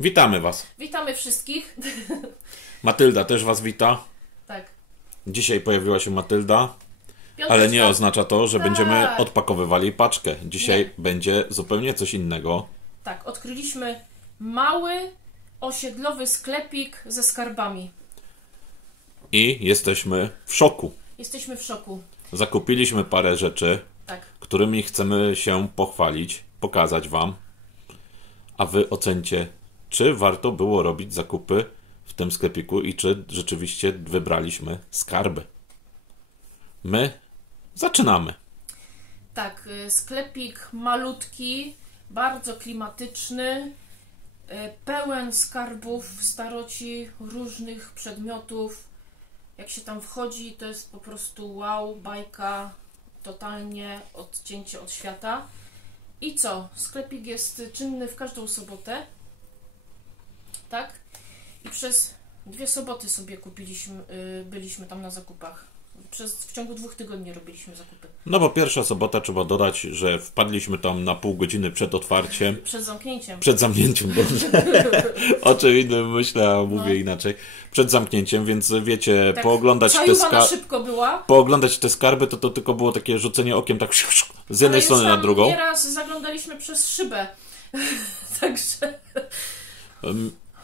Witamy Was. Witamy wszystkich. Matylda też Was wita. Tak. Dzisiaj pojawiła się Matylda, Piąteczka. ale nie oznacza to, że będziemy Tak. odpakowywali paczkę. Dzisiaj Nie. będzie zupełnie coś innego. Tak, odkryliśmy mały, osiedlowy sklepik ze skarbami. I jesteśmy w szoku. Jesteśmy w szoku. Zakupiliśmy parę rzeczy, Tak. którymi chcemy się pochwalić, pokazać Wam. A Wy ocencie, czy warto było robić zakupy w tym sklepiku i czy rzeczywiście wybraliśmy skarby. My zaczynamy. Tak, sklepik malutki, bardzo klimatyczny, pełen skarbów, staroci, różnych przedmiotów. Jak się tam wchodzi, to jest po prostu wow, bajka, totalnie odcięcie od świata. I co? Sklepik jest czynny w każdą sobotę, tak? I przez 2 soboty sobie kupiliśmy, byliśmy tam na zakupach. W ciągu 2 tygodni robiliśmy zakupy. No bo pierwsza sobota trzeba dodać, że wpadliśmy tam na pół godziny przed otwarciem. Przed zamknięciem. Przed zamknięciem, dobrze. O czym innym myślę, a mówię inaczej. Przed zamknięciem, więc wiecie, Tak, pooglądać te cajuwa na szybko była. pooglądać te skarby, to tylko było takie rzucenie okiem tak z jednej strony na drugą. Nieraz zaglądaliśmy przez szybę. Także...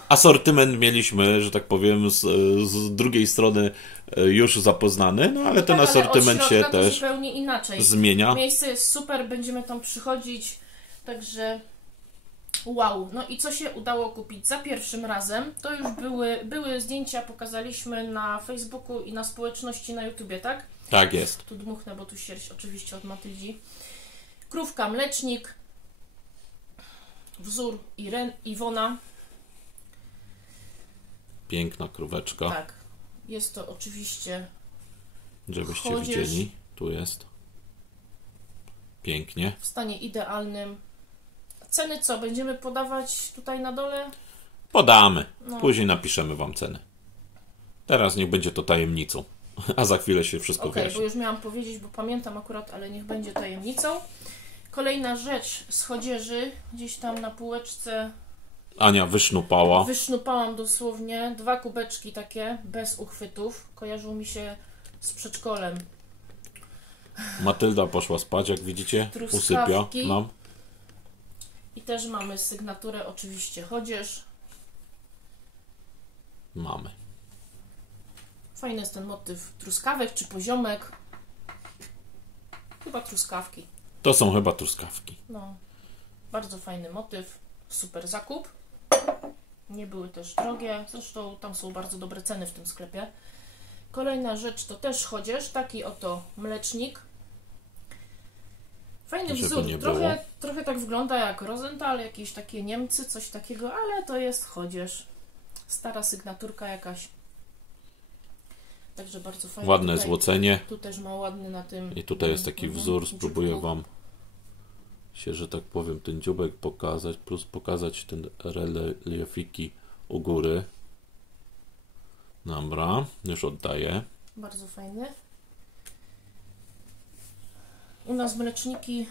Asortyment mieliśmy, że tak powiem, z drugiej strony już zapoznany, no ale ten tak, asortyment ale od się środka to też zupełnie inaczej. zmienia. Miejsce jest super, będziemy tam przychodzić, także wow. No i co się udało kupić za pierwszym razem? To już były zdjęcia, pokazaliśmy na Facebooku i na społeczności na YouTubie, tak? Tak jest. Tu dmuchnę, bo tu sierść oczywiście od Matyldzi. Krówka, mlecznik, wzór Iwona. Piękna króweczka. Tak, jest to oczywiście Żebyście chodzież widzieli. Tu jest. Pięknie. w stanie idealnym. Ceny co? Będziemy podawać tutaj na dole? Podamy. No. Później napiszemy Wam ceny. Teraz niech będzie to tajemnicą. A za chwilę się wszystko Okej, wyjaśni. bo już miałam powiedzieć, bo pamiętam akurat, ale niech będzie tajemnicą. Kolejna rzecz z chodzieży, gdzieś tam na półeczce Ania wysznupała. wysznupałam dosłownie 2 kubeczki takie, bez uchwytów. Kojarzył mi się z przedszkolem. Matylda poszła spać, jak widzicie. Usypia Truskawki. nam. I też mamy sygnaturę, oczywiście chodzież. Mamy. Fajny jest ten motyw truskawek czy poziomek. Chyba truskawki. To są chyba truskawki. No, bardzo fajny motyw. Super zakup. Nie były też drogie. Zresztą tam są bardzo dobre ceny w tym sklepie. Kolejna rzecz to też chodzież. Taki oto mlecznik. Fajny Żeby wzór. nie było. Trochę tak wygląda jak Rosenthal, jakieś takie Niemcy, coś takiego, ale to jest chodzież. Stara sygnaturka jakaś. Także bardzo fajnie. Ładne tutaj, złocenie. tu też ma ładny na tym. I tutaj jest taki wzór. Spróbuję dzióbku. Wam się, że tak powiem, ten dzióbek pokazać, plus pokazać ten reliefiki u góry. Dobra, już oddaję. Bardzo fajny. U nas mleczniki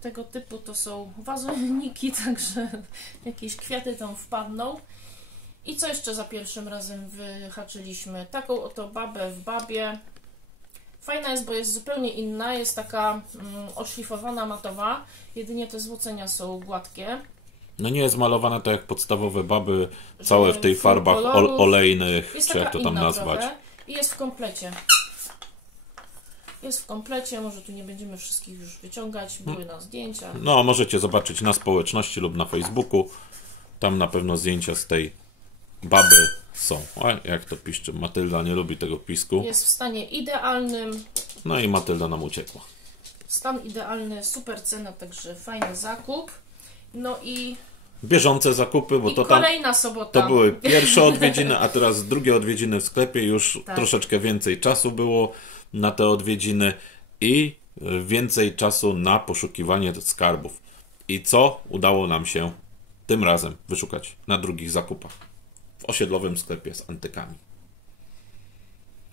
tego typu to są wazoniki, także jakieś kwiaty tam wpadną. I co jeszcze za pierwszym razem wyhaczyliśmy? Taką oto babę w babie. Fajna jest, bo jest zupełnie inna. Jest taka oszlifowana, matowa. Jedynie te złocenia są gładkie. No nie jest malowana tak jak podstawowe baby, całe w tej full farbach kolorów. olejnych, Jest czy jak taka to tam inna nazwać. trochę. I jest w komplecie. Jest w komplecie, może tu nie będziemy wszystkich już wyciągać, były na zdjęciach. No, możecie zobaczyć na społeczności lub na Facebooku. Tam na pewno zdjęcia z tej baby są. A jak to piszczy, Matylda nie lubi tego pisku. Jest w stanie idealnym. No i Matylda nam uciekła. Stan idealny, super cena, także fajny zakup. No i Bieżące zakupy, bo to tam kolejna sobota. to były pierwsze odwiedziny, a teraz drugie odwiedziny w sklepie. Już Tak. troszeczkę więcej czasu było na te odwiedziny i więcej czasu na poszukiwanie skarbów. I co udało nam się tym razem wyszukać na drugich zakupach w osiedlowym sklepie z antykami.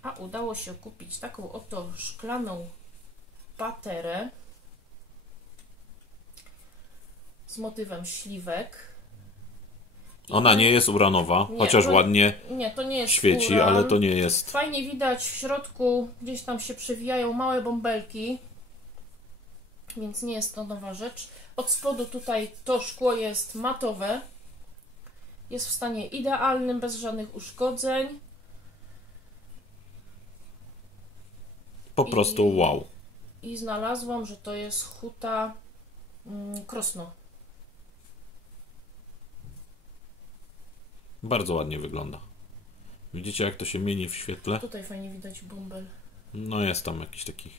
A udało się kupić taką oto szklaną paterę z motywem śliwek. Ona nie jest uranowa, Nie, chociaż ładnie Nie, to nie jest świeci, uran. ale to nie jest... Fajnie widać w środku, gdzieś tam się przewijają małe bąbelki, więc nie jest to nowa rzecz. Od spodu tutaj to szkło jest matowe. Jest w stanie idealnym, bez żadnych uszkodzeń. Po prostu wow. I znalazłam, że to jest huta Krosno. Bardzo ładnie wygląda. Widzicie, jak to się mieni w świetle? Tutaj fajnie widać bąbel. No jest tam jakiś taki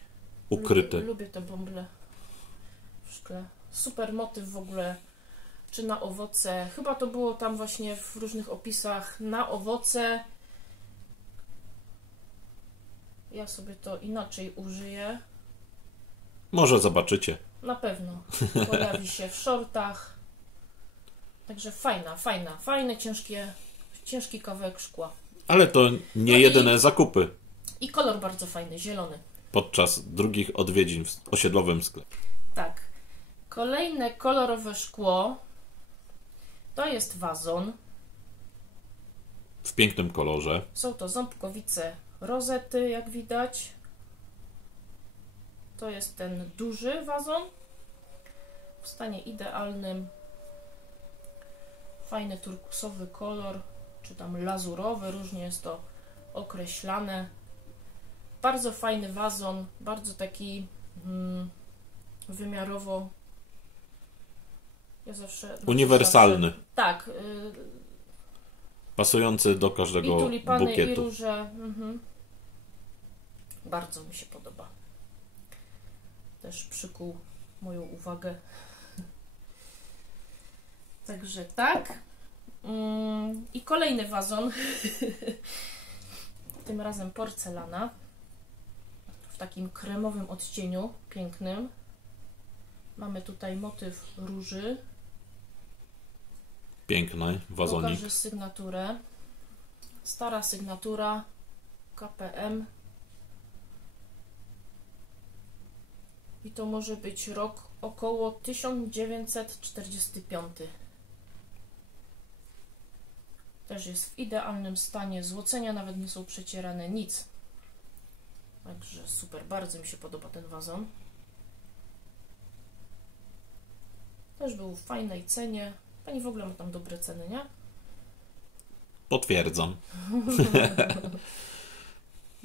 ukryty. Lubię te bąble w szkle. Super motyw w ogóle. Czy na owoce. Chyba to było tam właśnie w różnych opisach. Na owoce. Ja sobie to inaczej użyję. Może zobaczycie. Na pewno. Pojawi się w shortach. Także fajny, ciężki kawałek szkła. Ale to nie jedyne zakupy I kolor bardzo fajny, zielony. podczas drugich odwiedzin w osiedlowym sklepie. Tak. Kolejne kolorowe szkło to jest wazon. W pięknym kolorze. Są to ząbkowice rozety, jak widać. To jest ten duży wazon. W stanie idealnym. Fajny turkusowy kolor, czy tam lazurowy, różnie jest to określane. Bardzo fajny wazon, bardzo taki wymiarowo. Ja zawsze. Uniwersalny. Tak. Pasujący do każdego I tulipany, bukietu. i róże. Bardzo mi się podoba. Też przykuł moją uwagę. Także tak. I kolejny wazon. Tym razem porcelana. W takim kremowym odcieniu. Pięknym. Mamy tutaj motyw róży. Piękny wazonik. Pokażę sygnaturę. Stara sygnatura KPM. I to może być rok około 1945. Też jest w idealnym stanie. Złocenia nawet nie są przecierane, nic. Także super, bardzo mi się podoba ten wazon. Też był w fajnej cenie. Pani w ogóle ma tam dobre ceny, nie? Potwierdzam.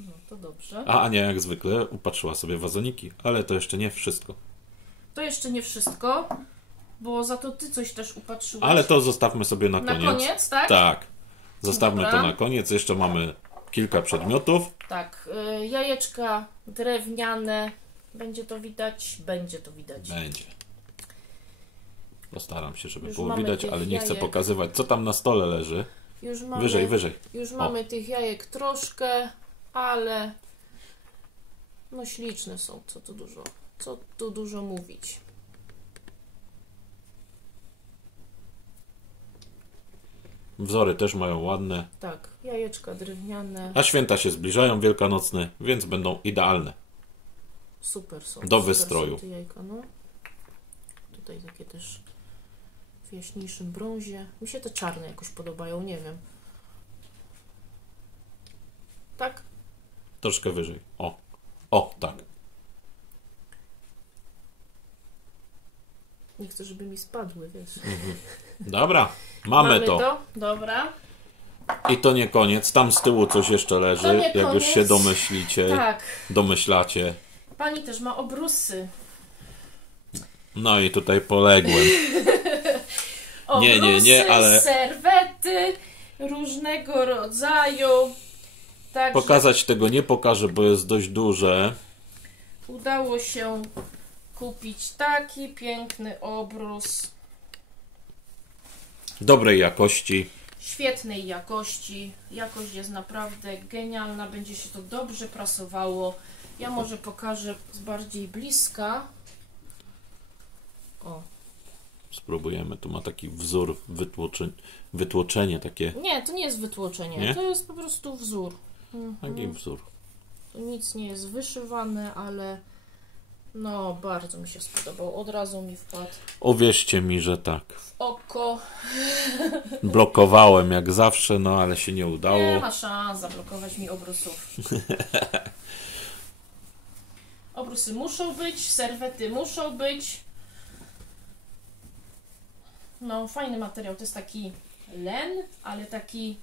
No to dobrze. A Ania jak zwykle upatrzyła sobie wazoniki, ale to jeszcze nie wszystko. To jeszcze nie wszystko, bo za to ty coś też upatrzyłeś. Ale to zostawmy sobie na na koniec. koniec, tak? Tak. Zostawmy Dobra. to na koniec. Jeszcze mamy kilka przedmiotów. Tak. Jajeczka drewniane. Będzie to widać? Będzie to widać. Będzie. Postaram się, żeby Już było mamy widać, tych ale nie chcę jajek. pokazywać, co tam na stole leży. Już mamy, Wyżej, wyżej. Już mamy tych jajek troszkę, ale no śliczne są. Co tu dużo mówić. Wzory też mają ładne. Tak, jajeczka drewniane. A święta się zbliżają wielkanocne, więc będą idealne. Super są. Do super wystroju. Są te jajka, no. Tutaj takie też w jaśniejszym brązie. Mi się te czarne jakoś podobają, nie wiem. Tak? Troszkę wyżej. O, tak. Nie chcę, żeby mi spadły, wiesz. Dobra, mamy to. Dobra. I to nie koniec. Tam z tyłu coś jeszcze To leży. nie Jak już koniec. się domyślicie, Tak. domyślacie. Pani też ma obrusy. No i tutaj poległem. Obrusy, nie, ale- serwety różnego rodzaju. Także Pokazać tego nie pokażę, bo jest dość duże. udało się kupić taki piękny obrus. Dobrej jakości. Świetnej jakości. Jakość jest naprawdę genialna. Będzie się to dobrze prasowało. Ja może pokażę z bardziej bliska. O. Spróbujemy. Tu ma taki wzór, wytłoczenie takie. Nie, to nie jest wytłoczenie. Nie? To jest po prostu wzór. Taki wzór. To nic nie jest wyszywane, ale No, bardzo mi się spodobał. Od razu mi wpadł Uwierzcie mi, że tak. w oko. Blokowałem jak zawsze, no ale się nie Nie udało. ma szans zablokować mi obrusów. Obrusy muszą być, serwety muszą być. No, fajny materiał. To jest taki len, ale taki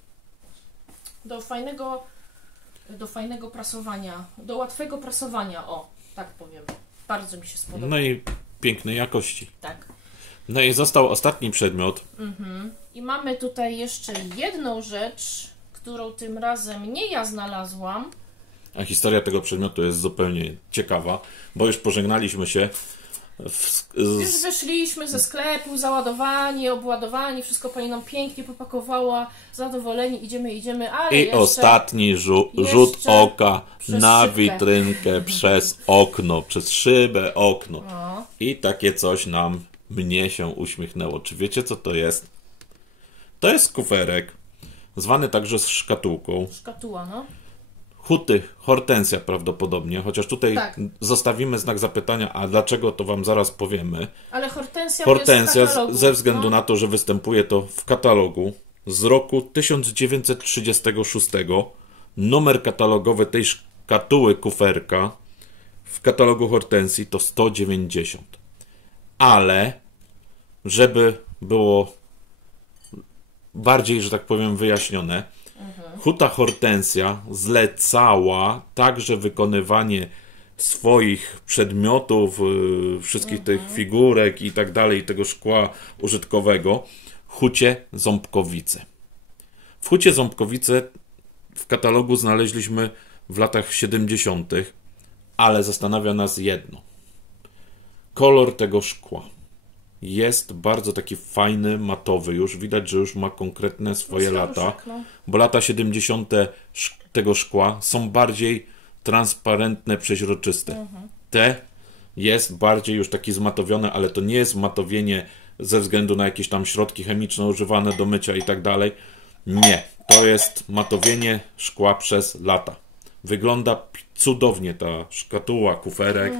do fajnego prasowania, do łatwego prasowania, o, tak powiem. Bardzo mi się spodobał. No i pięknej jakości. Tak. No i został ostatni przedmiot. I mamy tutaj jeszcze jedną rzecz, którą tym razem nie ja znalazłam. A historia tego przedmiotu jest zupełnie ciekawa, bo już pożegnaliśmy się Już wyszliśmy ze sklepu, załadowani, obładowani, wszystko pani nam pięknie popakowała, zadowoleni, idziemy, ale i jeszcze... ostatni rzut oka przez na szybkę. witrynkę przez okno, przez szybę okno. O, I takie coś mnie się uśmiechnęło. Czy wiecie, co to jest? To jest kuferek, zwany także szkatułką. szkatuła, no. Huty, hortensja prawdopodobnie, chociaż tutaj Tak. zostawimy znak zapytania, a dlaczego, to wam zaraz powiemy. Ale hortensja, Hortensja jest w katalogu, ze względu no. na to, że występuje to w katalogu z roku 1936. Numer katalogowy tej szkatuły kuferka w katalogu hortensji to 190. Ale żeby było bardziej, że tak powiem, wyjaśnione, Huta Hortensja zlecała także wykonywanie swoich przedmiotów, wszystkich tych figurek i tak dalej, tego szkła użytkowego Hucie Ząbkowice. W Hucie Ząbkowice w katalogu znaleźliśmy w latach 70., ale zastanawia nas jedno. Kolor tego szkła jest bardzo taki fajny, matowy już. Widać, że już ma konkretne swoje lata. No. Bo lata 70. tego szkła są bardziej transparentne, przeźroczyste. Te jest bardziej już taki zmatowione, ale to nie jest matowienie ze względu na jakieś tam środki chemiczne używane do mycia i tak dalej. Nie. To jest matowienie szkła przez lata. Wygląda cudownie ta szkatuła, kuferek.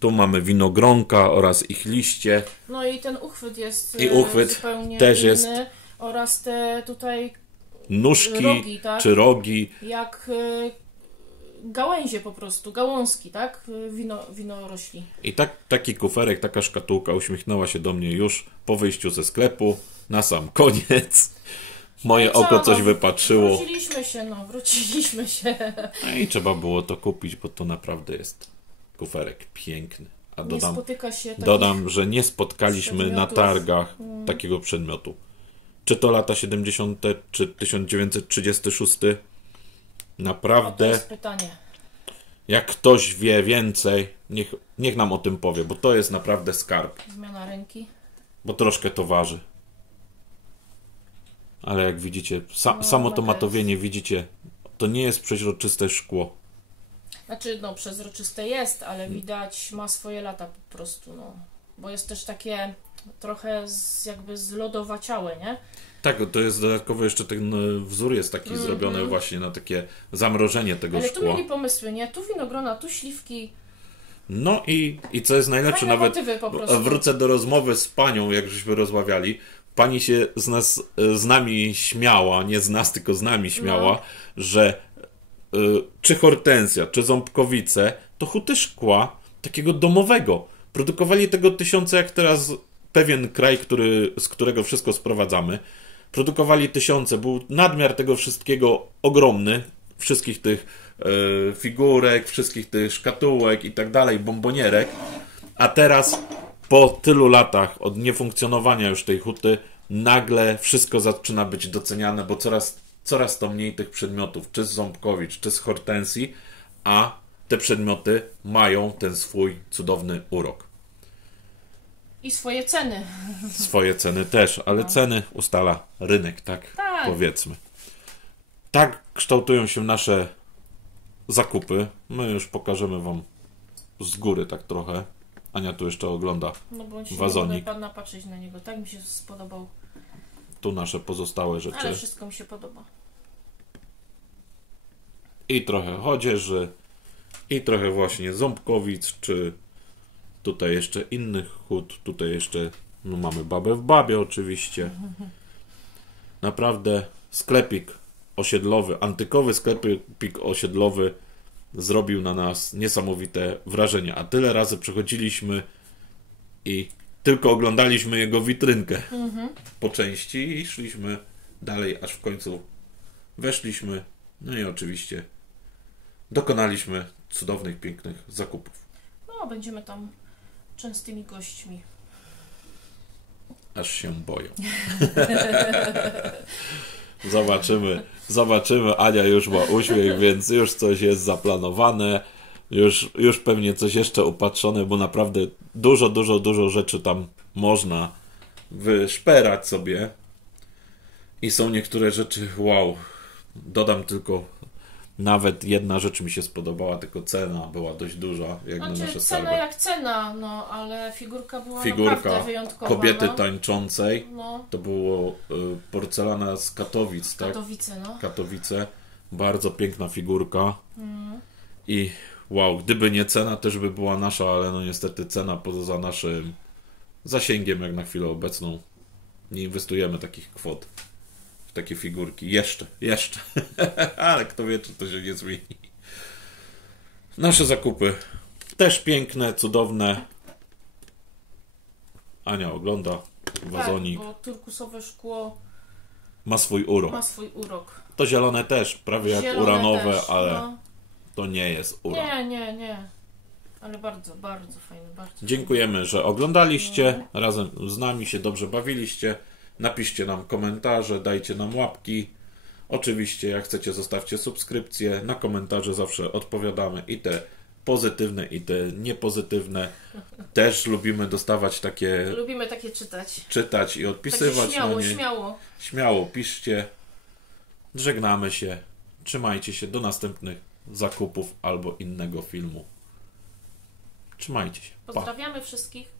Tu mamy winogronka oraz ich liście. No i ten uchwyt jest I uchwyt zupełnie też inny. jest. Oraz te tutaj Nóżki rogi, tak? czy rogi. jak gałęzie po prostu, gałązki, tak? Winorośli. I taki kuferek, taka szkatułka uśmiechnęła się do mnie już po wyjściu ze sklepu. Na sam koniec. Moje oko coś wypatrzyło. Wróciliśmy się. No i trzeba było to kupić, bo to naprawdę jest kuferek piękny. A Nie spotyka się takich dodam, że nie spotkaliśmy na przedmiotów. targach takiego przedmiotu. Czy to lata 70., czy 1936. To Naprawdę, jest pytanie. jak ktoś wie więcej, niech nam o tym powie, bo to jest naprawdę skarb. Zmiana ręki. Bo troszkę to waży. Ale jak widzicie, samo to matowienie, widzicie, to nie jest przeźroczyste szkło. Znaczy, no przezroczyste jest, ale widać, ma swoje lata po prostu, no. Bo jest też takie trochę jakby zlodowaciałe, nie? Tak, to jest dodatkowo jeszcze ten wzór jest taki zrobiony właśnie na takie zamrożenie tego Ale szkła. tu mieli pomysły, nie? Tu winogrona, tu śliwki. No i co jest najlepsze, Fajne nawet motywy po prostu. wrócę do rozmowy z panią, jak żeśmy rozmawiali. Pani się z nami śmiała, nie z nas, tylko z nami śmiała, że czy hortensja, czy ząbkowice, to huty szkła takiego domowego. Produkowali tego tysiące, jak teraz pewien kraj, z którego wszystko sprowadzamy. Produkowali tysiące, był nadmiar tego wszystkiego ogromny, wszystkich tych figurek, wszystkich tych szkatułek i tak dalej, bombonierek. A teraz, po tylu latach od niefunkcjonowania już tej huty, nagle wszystko zaczyna być doceniane, bo coraz to mniej tych przedmiotów, czy z Ząbkowic, czy z hortensji, a te przedmioty mają ten swój cudowny urok. I swoje ceny. Swoje ceny też, ale ceny ustala rynek, tak? Powiedzmy. Tak kształtują się nasze zakupy. My już pokażemy wam z góry tak trochę. Ania tu jeszcze ogląda No bo się wazonik. nie mogę napatrzeć na niego. Tak mi się spodobał. Tu nasze pozostałe rzeczy. Ale wszystko mi się podoba. I trochę chodzieży, i trochę właśnie Ząbkowic, czy Tutaj jeszcze innych hut. Tutaj jeszcze no, mamy babę w babie oczywiście. Naprawdę sklepik osiedlowy, antykowy sklepik osiedlowy zrobił na nas niesamowite wrażenie. A tyle razy przechodziliśmy i tylko oglądaliśmy jego witrynkę po części i szliśmy dalej, aż w końcu weszliśmy. No i oczywiście dokonaliśmy cudownych, pięknych zakupów. No, będziemy tam częstymi gośćmi. Aż się boję. Zobaczymy. Ania już ma uśmiech, więc już coś jest zaplanowane. Już pewnie coś jeszcze upatrzone, bo naprawdę dużo rzeczy tam można wyszperać sobie. I są niektóre rzeczy, wow. Dodam tylko, nawet jedna rzecz mi się spodobała, tylko cena była dość duża, jak na nasze cena skarby. jak cena, no, ale figurka była naprawdę wyjątkowa. Kobiety no. tańczącej. No. To było porcelana z Katowic, tak? Katowice, no. Katowice. Bardzo piękna figurka. I wow, gdyby nie cena, też by była nasza, ale no niestety cena poza naszym zasięgiem, jak na chwilę obecną. Nie inwestujemy takich kwot w takie figurki. Jeszcze. Ale kto wie, czy to się nie zmieni. Nasze zakupy też piękne, cudowne. Ania ogląda wazonik. Tak, bo turkusowe szkło Ma swój urok. ma swój urok. To zielone też, prawie jak Zielone uranowe, też, ale no. to nie jest uran. Nie. Ale bardzo fajne, bardzo. Dziękujemy, że oglądaliście. Razem z nami się dobrze bawiliście. Napiszcie nam komentarze, dajcie nam łapki. Oczywiście, jak chcecie, zostawcie subskrypcję. Na komentarze zawsze odpowiadamy i te pozytywne, i te niepozytywne. Też lubimy dostawać takie... Lubimy takie czytać. Czytać i odpisywać Śmiało, na nie. Śmiało piszcie. Żegnamy się. Trzymajcie się do następnych zakupów albo innego filmu. Trzymajcie się. Pa. Pozdrawiamy wszystkich.